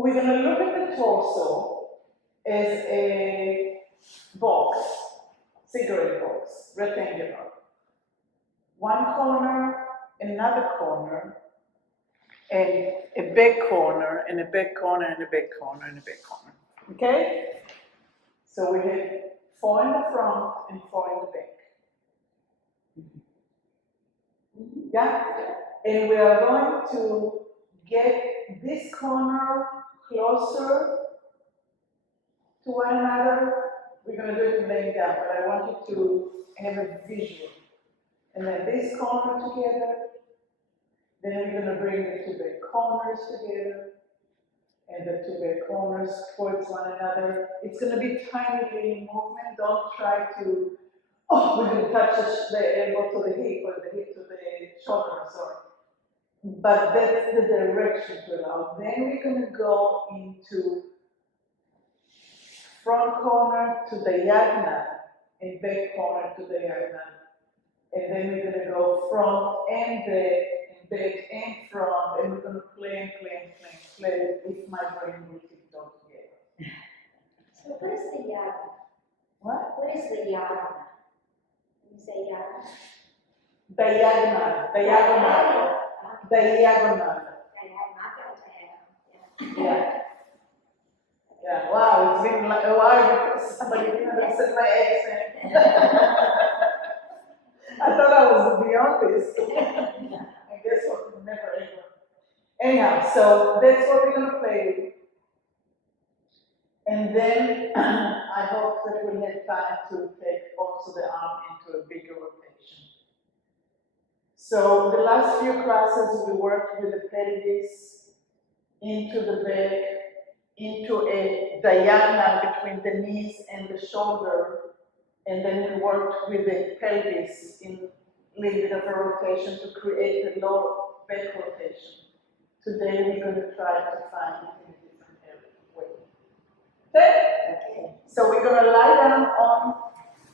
we're going to look at the torso as a box, cigarette box, rectangular. One corner, another corner, and a back corner, and a back corner, and a back corner, and a back corner. Okay? So we have 4 in the front and 4 in the back. Yeah? And we are going to get this corner closer to one another. We're going to do it laying down, but I want you to have a visual. And then this corner together. Then we're going to bring the 2 back corners together. And the 2 back corners towards one another. It's going to be tiny little movement. Don't try to, we're going to touch the elbow to the hip or the hip to the shoulder, sorry. But that's the direction to allow. Then we're going to go into front corner to diagonal and back corner to diagonal. And then we're going to go front and back and front, and we're going to play if my brain will keep it all together. So what is the diagonal? What? What is the diagonal? When you say diagonal? Diagonal. Yeah. Yeah. Wow, it's been like a while because somebody didn't understand my accent. I thought I was beyond this. I guess what never ever. Anyhow, so that's what we're going to play with. And then I hope that we'll have time to take also the arm into a bigger rotation. So the last few classes we worked with the pelvis into the back, into a diagonal between the knees and the shoulder, and then we worked with the pelvis in a little bit of a rotation to create a lower back rotation. Today we're going to try to find it in a different way. Okay? So we're going to lie down on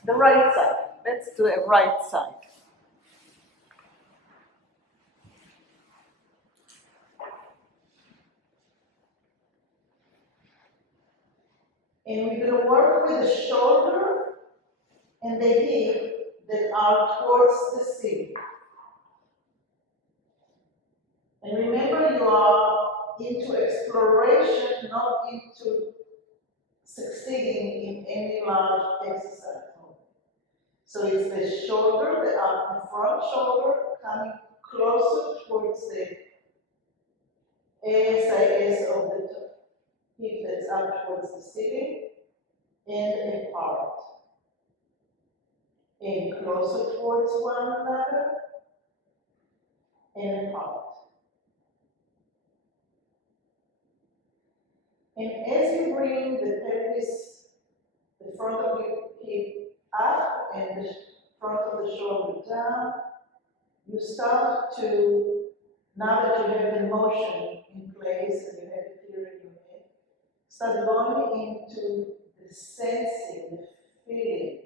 the right side. Let's do a right side. And we're going to work with the shoulder and the hip that are towards the ceiling. And remember, you are into exploration, not into succeeding in any large exercise. So it's the shoulder, the front shoulder coming closer towards the ASIS of the hip that's up towards the ceiling and apart. And closer towards one another and apart. And as you bring the pelvis, the front of your hip up and the front of the shoulder down, you start to, now that you have the motion in place and you have it here in your head, start going into the sensing, the feeling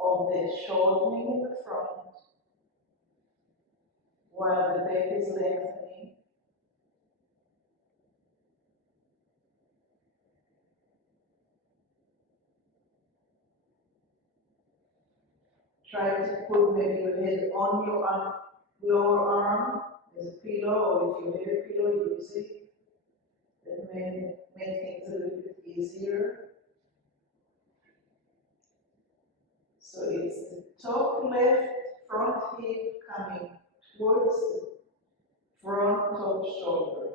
of the shortening in the front while the back is lengthening. Try to put maybe your head on your lower arm as a pillow, or if you have a pillow, use it. That may make things a little bit easier. So it's the top left front hip coming towards the front top shoulder.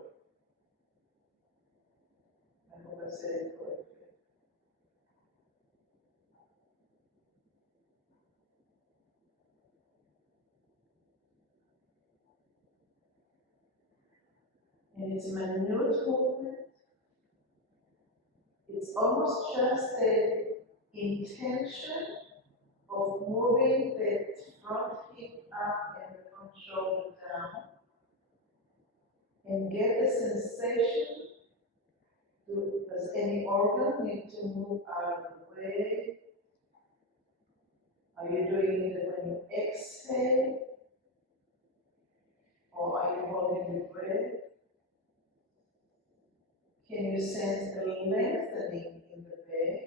I hope I said it correctly. And it's a minute movement. It's almost just the intention of moving the front hip up and the front shoulder down. And get the sensation. Does any organ need to move out of the way? Are you doing it when you exhale? Or are you holding the breath? Can you sense the lengthening in the back?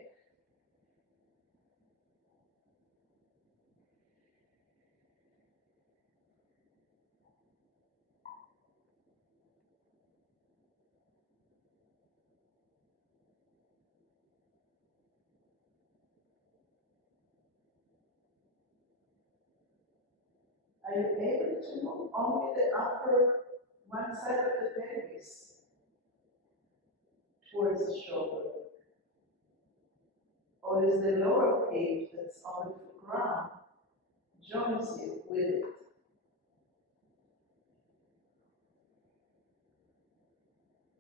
Are you able to move only the upper one side of the pelvis towards the shoulder? Or is the lower page that's on the ground joins you with it?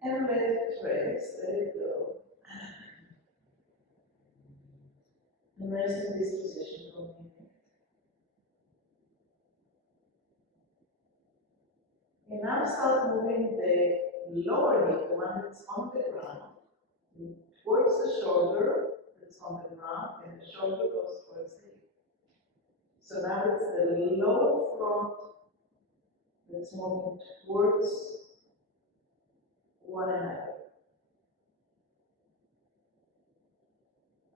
And let it rest, let it go. And rest in this position for a minute. And now start moving the lower knee, the one that's on the ground, towards the shoulder that's on the ground, and the shoulder goes towards the hip. So now it's the lower front that's moving towards one another.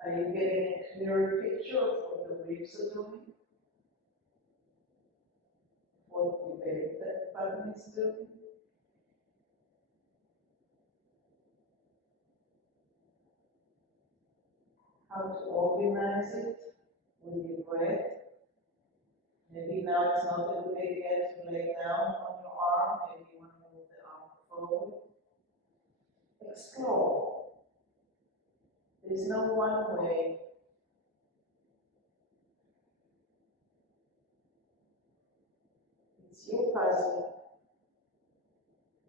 Are you getting a clearer picture of what the ribs are doing? What the belly button is doing? How to organize it with your breath? Maybe now it's not a good idea to lay down on your arm, maybe you want to move the arm forward. Explore. There's no one way. It's your puzzle.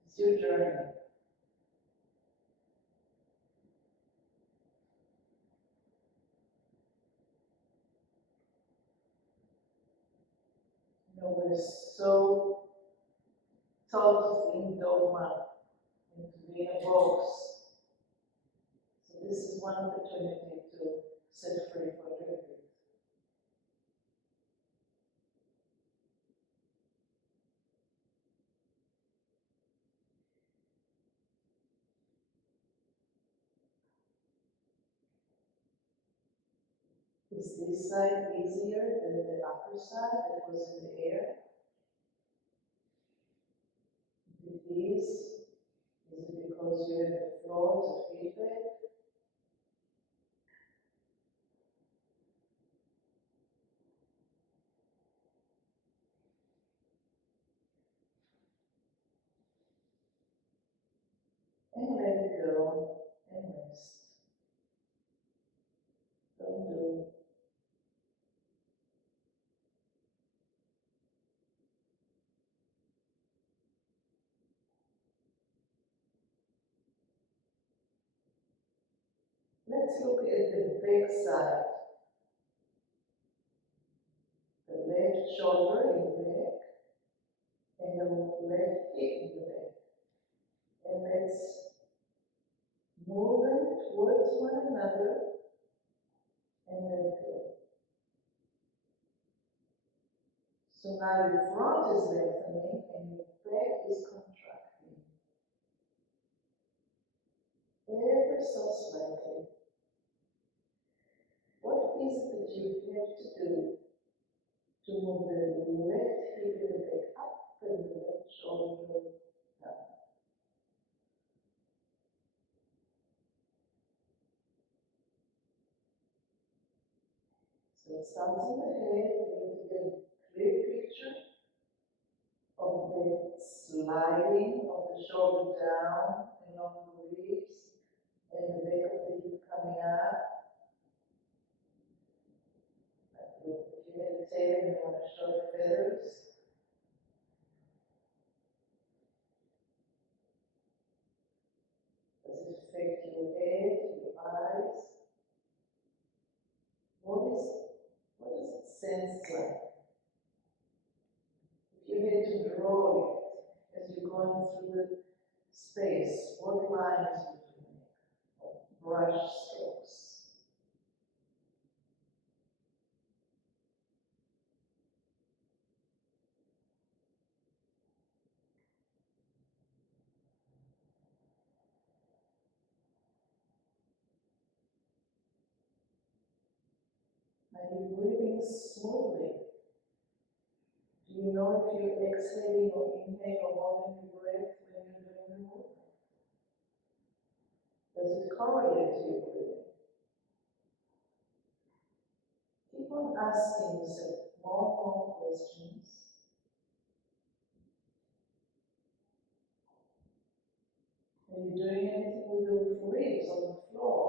It's your journey. You know, we're so taught in dogma and to be in a box. So this is one opportunity to set free for a little bit. Is this side easier than the upper side that was in the air? If it is it because you have the floor to feedback? And let it go and rest. Don't do. Let's look at the back side. The left shoulder in the back and the left hip in the back. And let's move them towards one another and let go. So now your front is lengthening and your back is contracting. Ever so slightly. What is it that you have to do to move the left hip and the back up and the left shoulder down? So it starts in the head, you have to get a clear picture of the sliding of the shoulder down along the ribs and the back of the hip coming up. If you had a tail and you want to show the feathers. Does it affect your head, your eyes? What does it sense like? If you had to draw it as you're going through the space, what lines would you make? Or brush strokes? you breathing smoothly? Do you know if you're exhaling or inhaling or holding your breath when you're doing the movement? Does it correlate to your breathing? Keep on asking yourself more questions. Are you doing anything with your ribs on the floor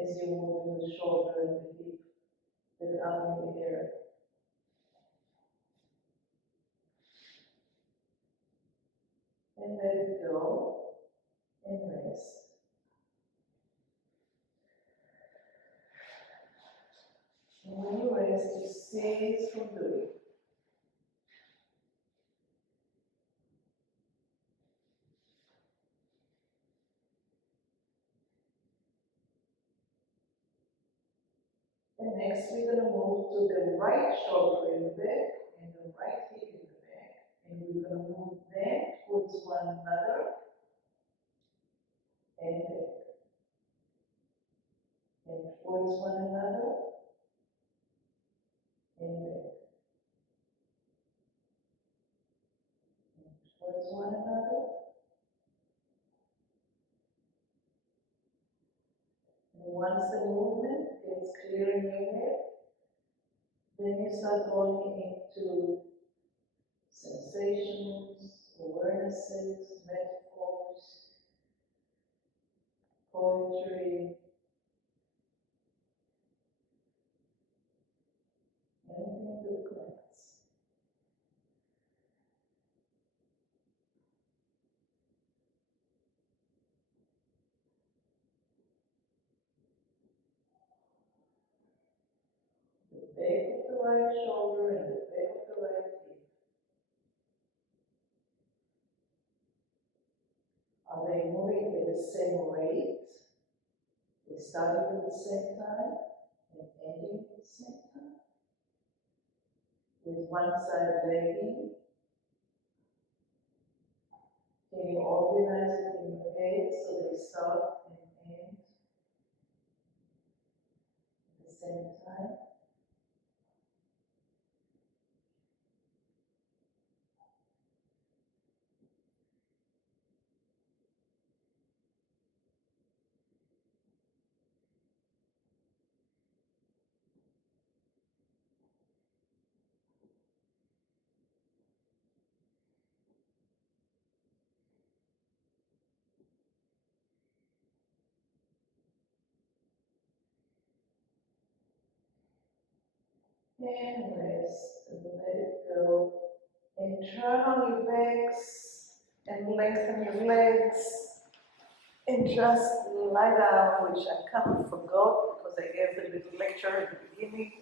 as you're moving the shoulder and the hip, then up in the air? And let it go and rest. And when you rest, you cease from doing. And next, we're going to move to the right shoulder in the back and the right hip in the back. And we're going to move them towards one another and back. And towards one another and back. And towards one another. And once the movement gets clear in your head, then you start going into sensations, awarenesses, metaphors, poetry, anything that connects. The back of the right shoulder and the back of the right hip. Are they moving at the same rate? They starting at the same time and ending at the same time? Is one side lagging? Can you organize it in your head so they start and end at the same time? And rest and let it go. And turn on your backs and lengthen your legs. And just lie down, which I kind of forgot because I gave the little lecture at the beginning.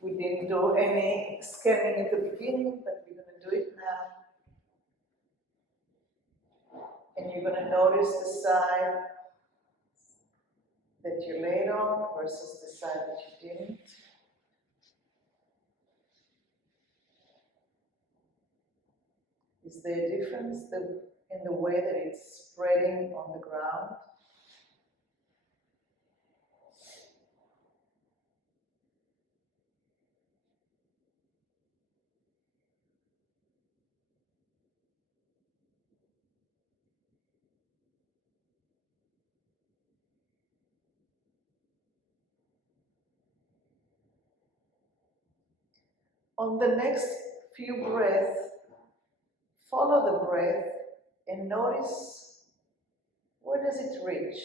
We didn't do any scanning at the beginning, but we're going to do it now. And you're going to notice the side that you laid on versus the side that you didn't. Is there a difference in the way that it's spreading on the ground? On the next few breaths, follow the breath and notice where does it reach.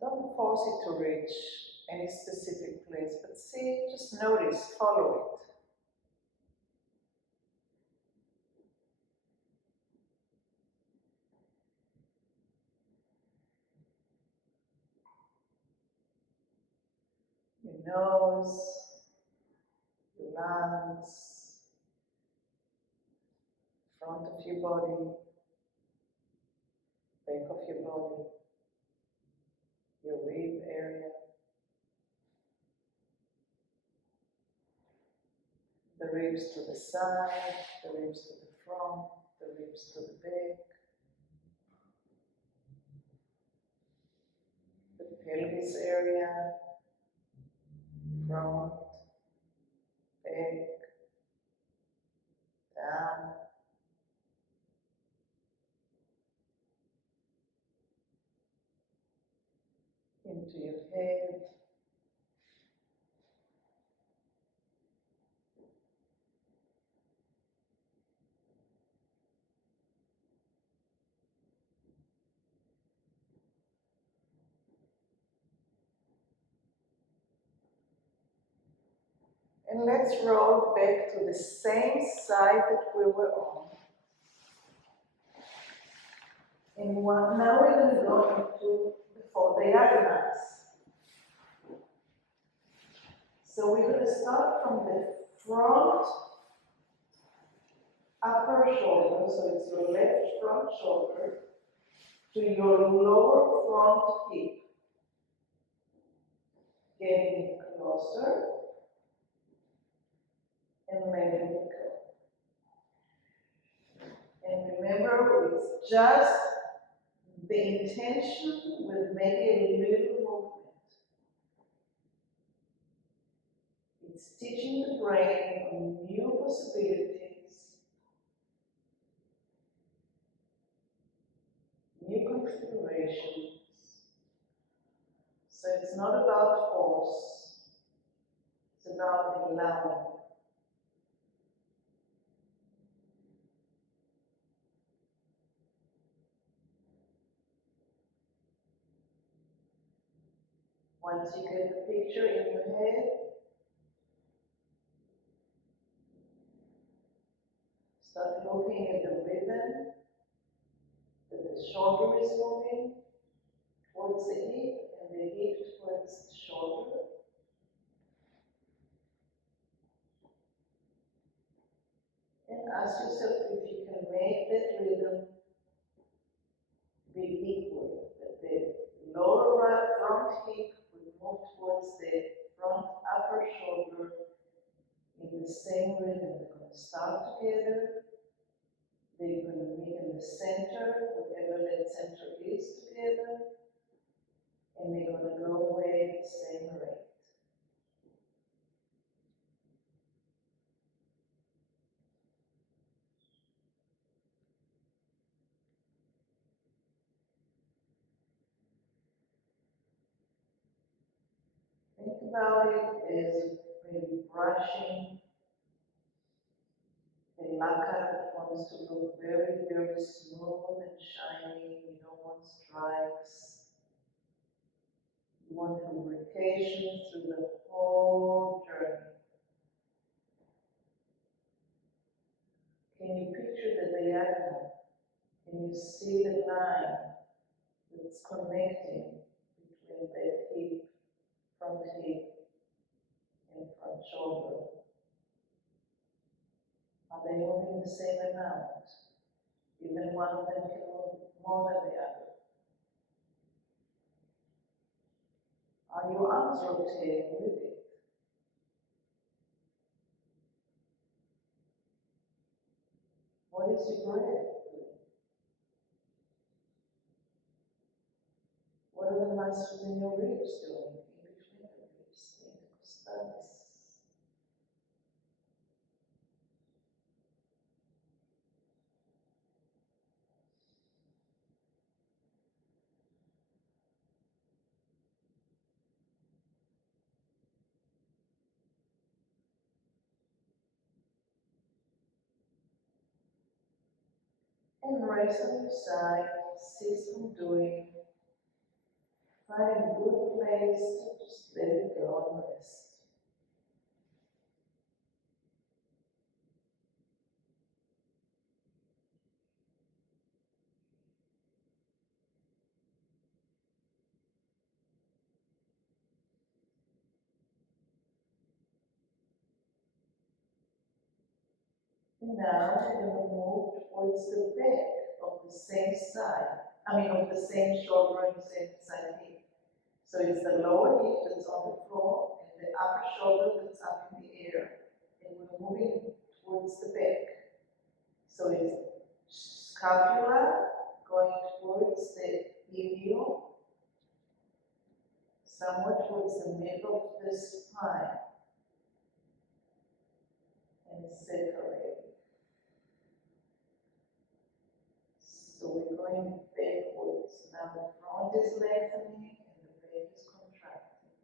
Don't force it to reach any specific place, but see, just notice, follow it. Your nose, your lungs, front of your body, back of your body, your rib area, the ribs to the side, the ribs to the front, the ribs to the back, pelvis area, front, back, down. Into your head. And let's roll back to the same side that we were on. And now we're going to go into the 4 diagonals. So we're going to start from the front upper shoulder, so it's your left front shoulder, to your lower front hip. Getting closer and letting it go. And remember, it's just the intention with maybe a little movement. It's teaching the brain on new possibilities, new configurations. So it's not about force, it's about allowing. Once you get the picture in your head, start looking at the rhythm, that the shoulder is moving towards the hip and the hip towards the shoulder. And ask yourself if you can make that rhythm be equal, that the lower right front hip will move towards the front upper shoulder in the same rhythm. They're going to start together, they're going to meet in the center, whatever that center is together, and they're going to go away at the same rate. Think about it as maybe brushing a lacquer that wants to look very, very smooth and shiny. You don't want stripes. You want lubrication through the whole journey. Can you picture the diagonal? Can you see the line that's connecting between the hip, front hip, and front shoulder? Are they moving the same amount? Even one of them can move more than the other. Are your arms rotating with it? What is your breath doing? What are the muscles in your ribs doing? In between the ribs, the intercostalis. And rest on your side, cease from doing. Find a good place to just let it go and rest. And now we're going to move towards the back of the same side. Of the same shoulder and the same side hip. So it's the lower hip that's on the floor and the upper shoulder that's up in the air. And we're moving towards the back. So it's scapula going towards the ilio, going backwards. Now the front is lengthening and the back is contracting.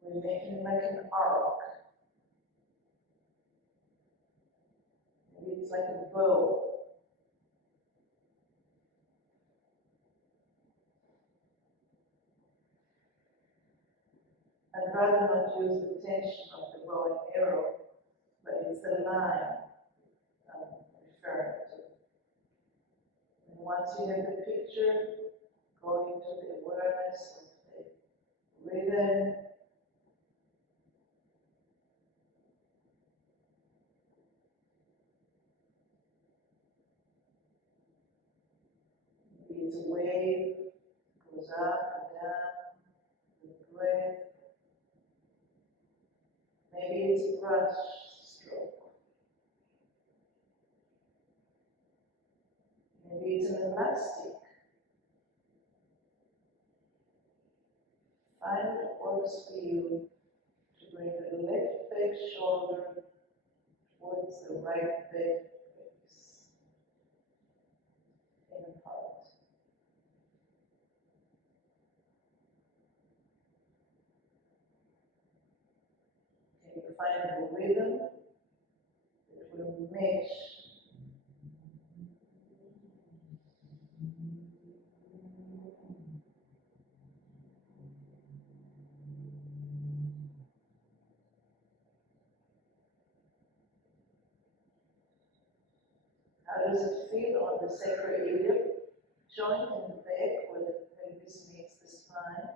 We're making like an arc. Maybe it's like a bow. I'd rather not use the tension of the bow and arrow, but it's the line I'm referring to. And once you have the picture, go into the awareness of the rhythm. Maybe it's a wave, goes up and down, the breath. Maybe it's a brush stroke. Maybe it's an elastic. Find what works for you to bring the left back shoulder towards the right back face in apart. Can you find the rhythm that will mesh? How does it feel on the sacroiliac joint in the back where the pelvis meets the spine?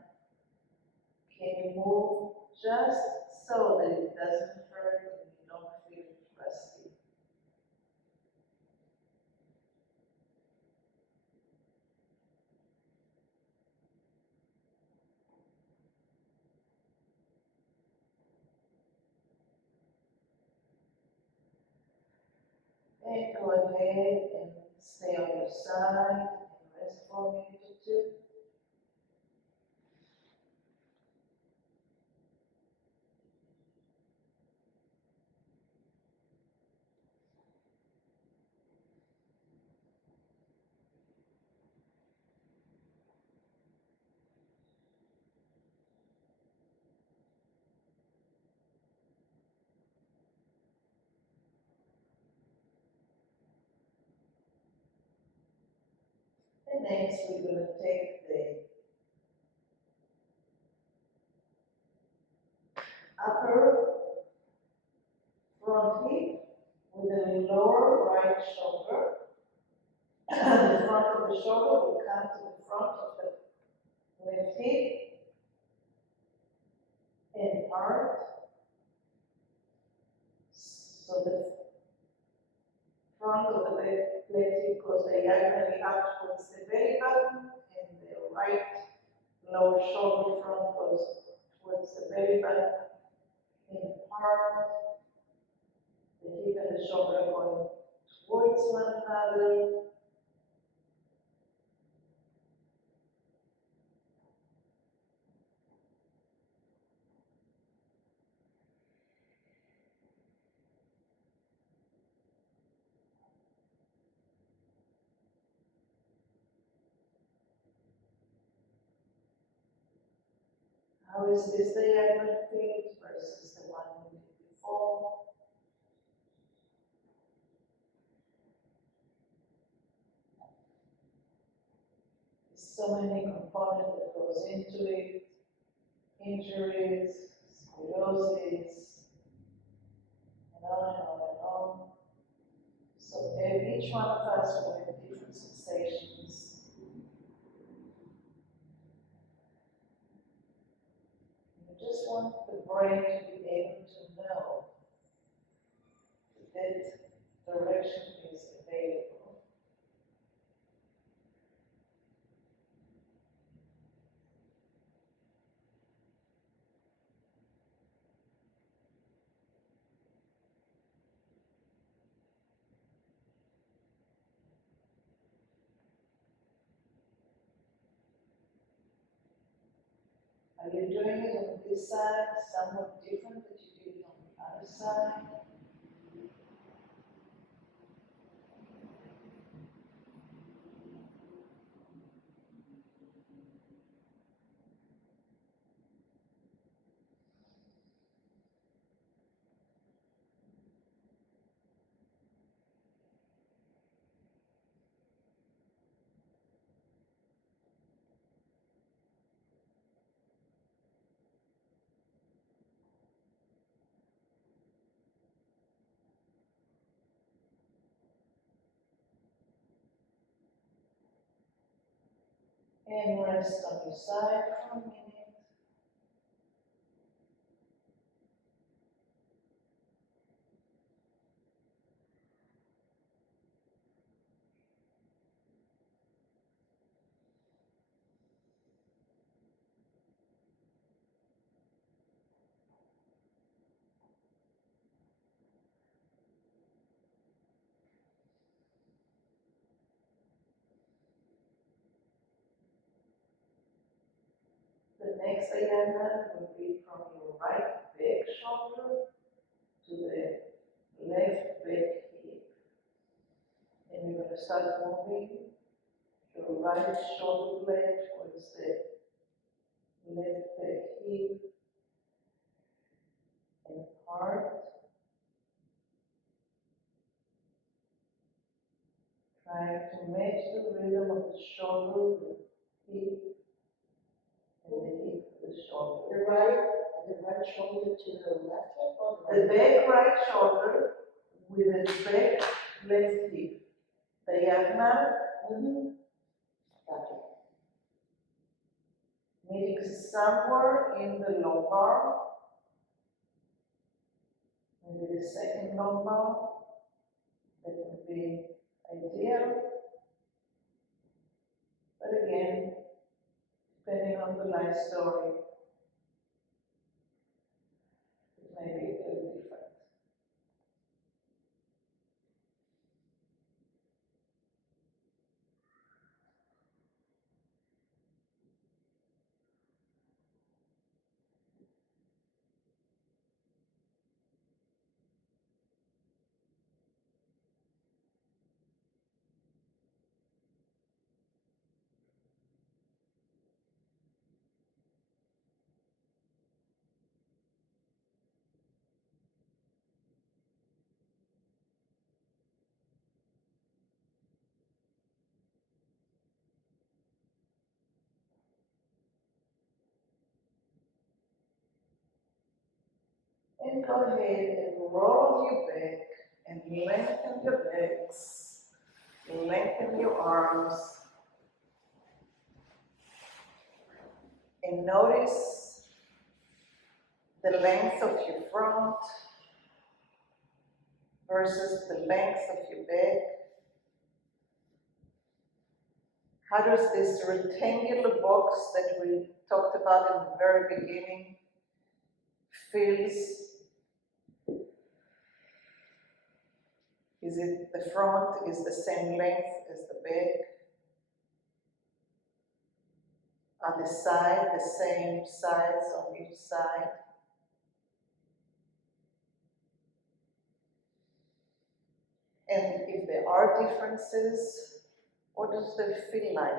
Can you move just so that it doesn't hurt and you don't feel rusty? And go ahead and stay on your side and rest for a minute or two. And next we're going to take the upper front hip with the lower right shoulder. The front of the shoulder will come to the front of the left hip and arch. So the front of the left hip goes diagonally up towards the belly button, and the right lower shoulder front goes towards the belly button in part. The hip and the shoulder are going towards one another. How is this diagonal feel versus the one we did before? There's so many components that goes into it. Injuries, scoliosis, and on and on and on. So each one of us will have different sensations. You just want the brain to be able to know that direction is available. Are you doing it on this side somewhat different that you did it on the other side? And rest on your side for a minute. The next alignment will be from your right back shoulder to the left back hip. And we're going to start moving your right shoulder blade towards the left back hip and apart. Trying to match the rhythm of the shoulder with the hip and the hip with the shoulder. The right shoulder to the left hip or The back right shoulder with the back left hip. Diagonal, Gotcha. meeting somewhere in the lumbar. Maybe the second lumbar. That would be ideal. But again, depending on the life story, it may be a little different. And go ahead and roll your back and lengthen your legs, lengthen your arms, and notice the length of your front versus the length of your back. How does this rectangular box that we talked about in the very beginning feels? Is it the front is the same length as the back? Are the sides the same size on each side? And if there are differences, what does that feel like?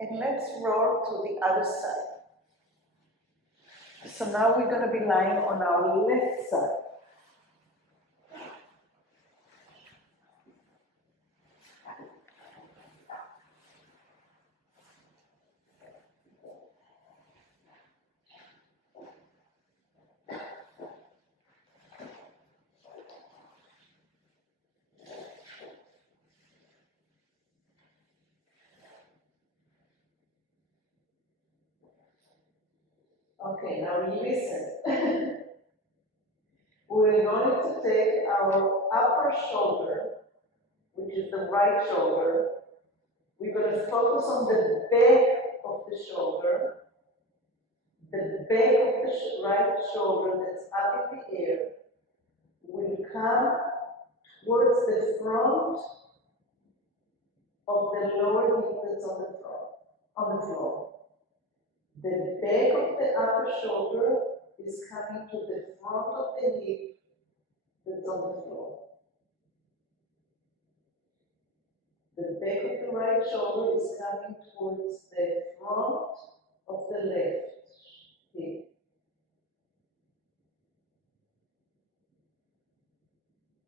And let's roll to the other side. So now we're going to be lying on our left side. Okay, now listen. We're going to take our upper shoulder, which is the right shoulder. We're going to focus on the back of the shoulder, the back of the right shoulder that's up in the air will come towards the front of the lower hip that's on the floor. The back of the upper shoulder is coming to the front of the hip that's on the floor. The back of the right shoulder is coming towards the front of the left hip.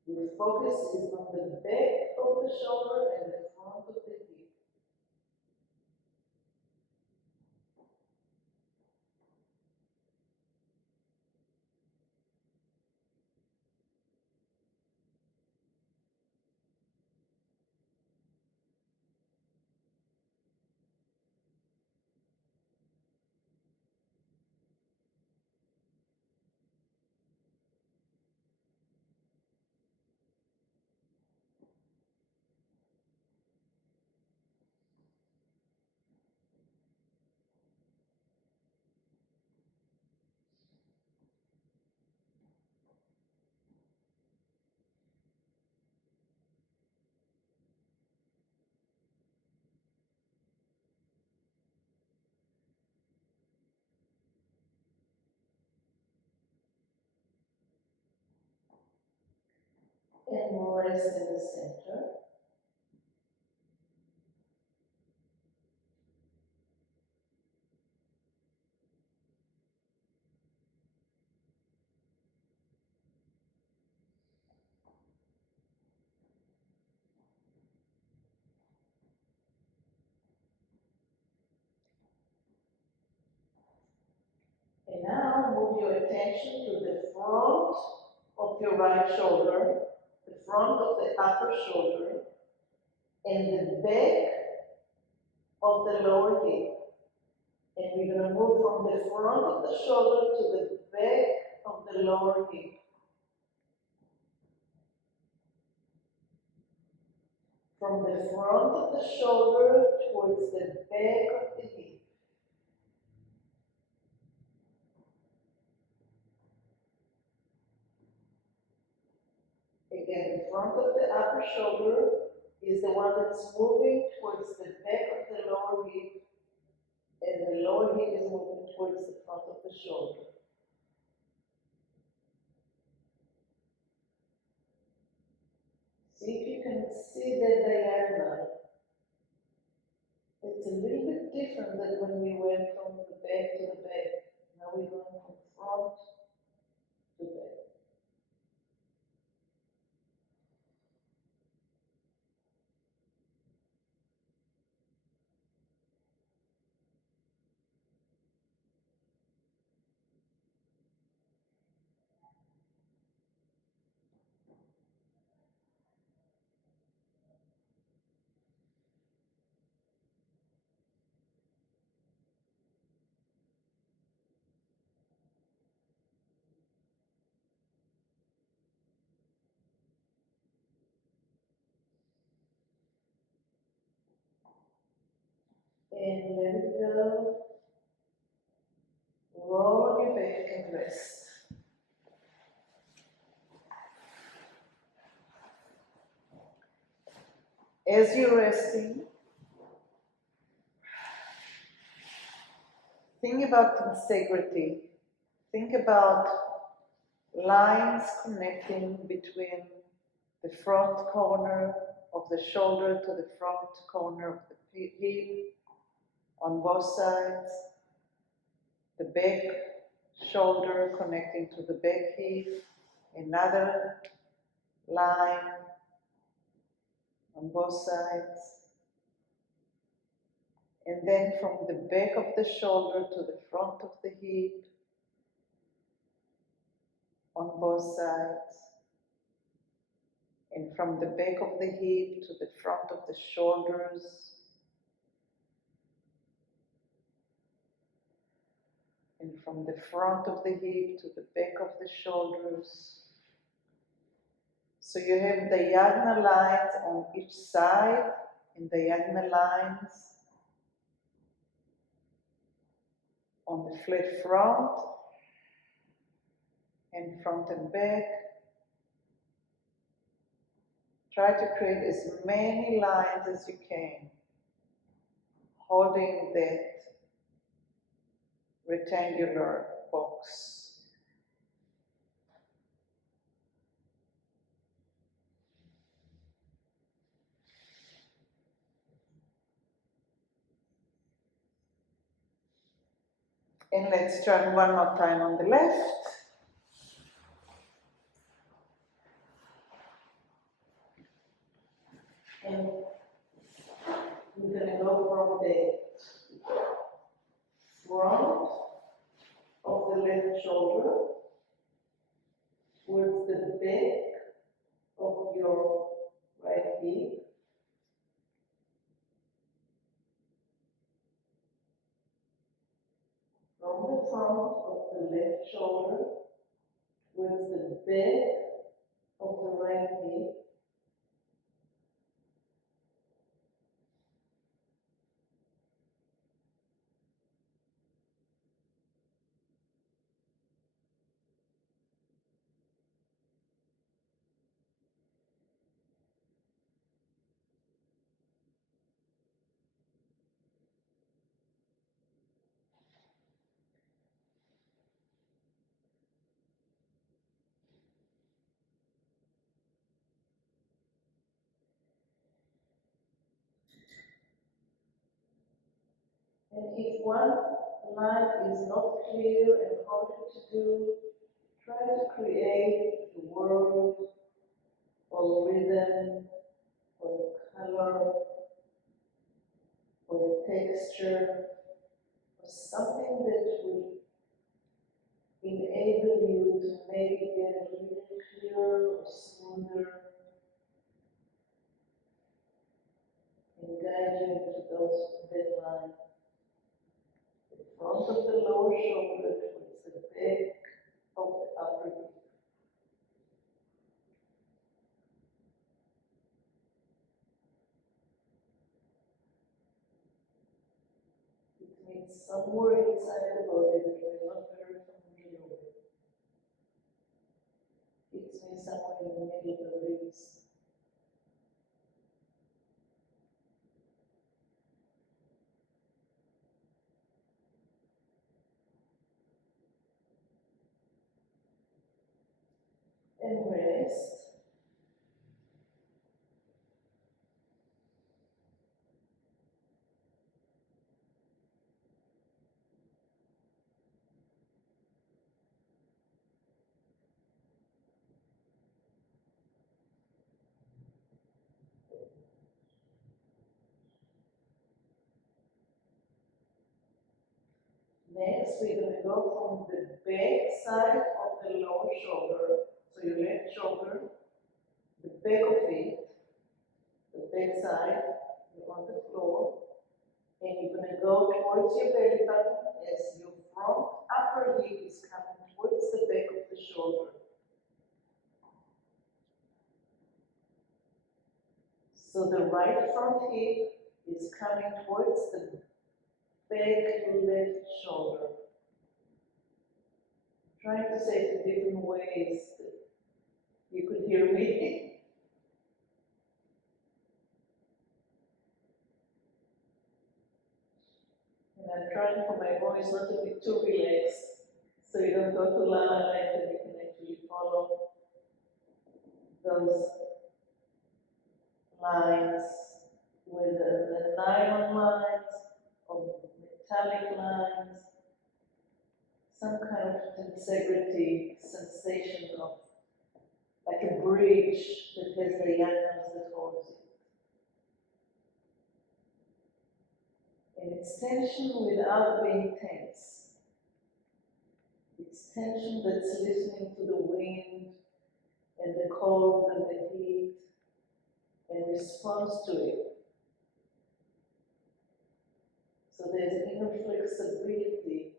The focus is on the back of the shoulder and the front of the hip. And rest in the center. And now move your attention to the front of your right shoulder, the front of the upper shoulder, and the back of the lower hip. And we're going to move from the front of the shoulder to the back of the lower hip. From the front of the shoulder towards the back of the hip. Again, the front of the upper shoulder is the one that's moving towards the back of the lower hip, and the lower hip is moving towards the front of the shoulder. See if you can see the diagonal. It's a little bit different than when we went from the back to the back. Now we're going from front to back. And let it go. Roll on your back and rest. As you're resting, think about tensegrity. Think about lines connecting between the front corner of the shoulder to the front corner of the hip on both sides, the back shoulder connecting to the back hip, another line on both sides, and then from the back of the shoulder to the front of the hip on both sides, and from the back of the hip to the front of the shoulders, and from the front of the hip to the back of the shoulders. So you have diagonal lines on each side, and diagonal lines on the flat front, and front and back. Try to create as many lines as you can, holding that rectangular box. And let's turn one more time on the left. And we're gonna go from the front of the left shoulder towards the back of your right hip. From the front of the left shoulder towards the back of the right hip. And if one line is not clear and hard to do, try to create the word or rhythm or color or texture or something that will enable you to maybe get a little clearer or smoother and guide you into that line. The front of the lower shoulder towards the back of the upper hip. It means somewhere inside the body that we're not very familiar with. It means somewhere in the middle of the ribs. And rest. Next, we're going to go from the back side of the lower shoulder, so your left shoulder, the back of it, the back side, you're on the floor, and you're going to go towards your belly button as your front upper hip is coming towards the back of the shoulder. So the right front hip is coming towards the back left shoulder. I'm trying to say it in different ways that you could hear me. And I'm trying for my voice not to be too relaxed, so you don't go to la la land and you can actually follow those lines, whether the nylon lines or metallic lines, some kind of tensegrity sensation of like a bridge that has the yakanas that holds it. And it's tension without being tense. It's tension that's listening to the wind and the cold and the heat and responds to it. So there's inner flexibility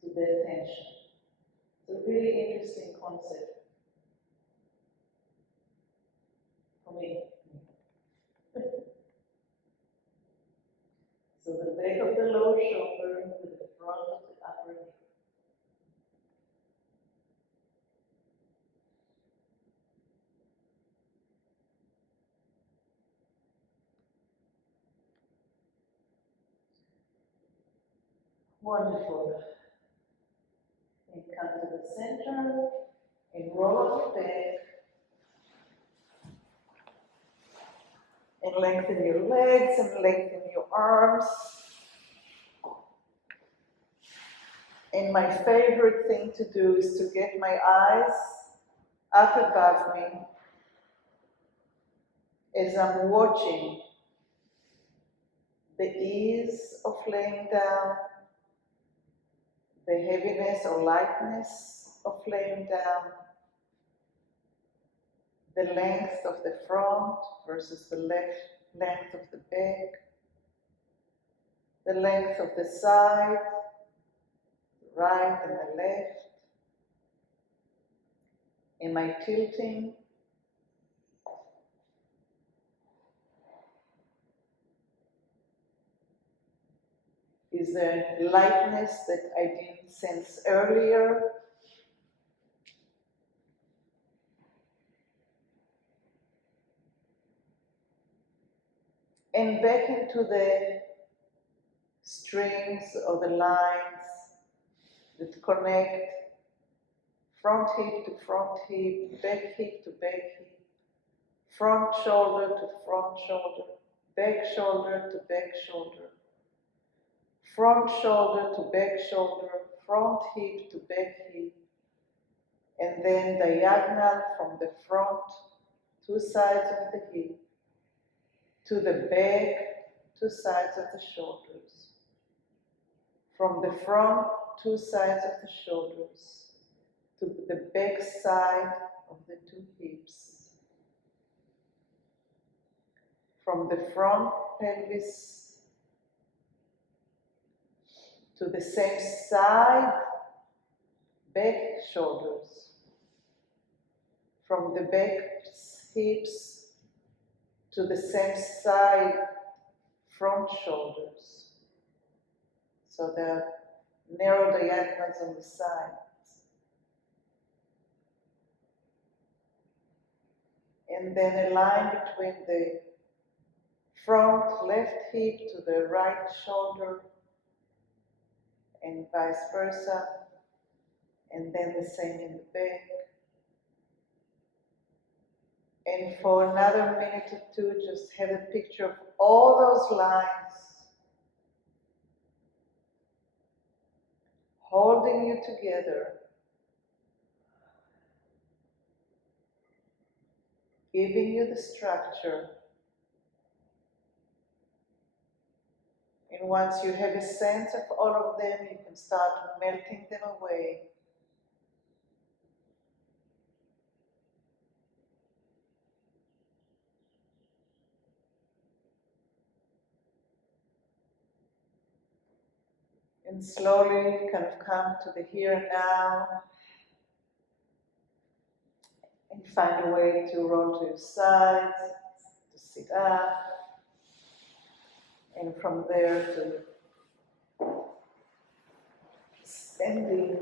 to that tension. It's a really interesting concept for me. So the back of the lower shoulder with the front of the upper hip. Wonderful. And come to the center and roll off your back. And lengthen your legs and lengthen your arms. And my favorite thing to do is to get my eyes up above me as I'm watching the ease of laying down, the heaviness or lightness of laying down, the length of the front versus the length of the back, the length of the side, the right and the left. Am I tilting? Is there lightness that I didn't sense earlier? And back into the strings or the lines that connect front hip to front hip, back hip to back hip, front shoulder to front shoulder, back shoulder to back shoulder, front shoulder to back shoulder, front hip to back hip, and then diagonal from the front, two sides of the hip, to the back, two sides of the shoulders. From the front, two sides of the shoulders, to the back side of the two hips. From the front pelvis to the same side, back shoulders. From the back hips to the same side, front shoulders. So there are narrow diagonals on the sides. And then a line between the front left hip to the right shoulder, and vice versa, and then the same in the back. And for another minute or two, just have a picture of all those lines holding you together, giving you the structure. And once you have a sense of all of them, you can start melting them away. And slowly kind of come to the here and now and find a way to roll to your sides, to sit up, and from there to standing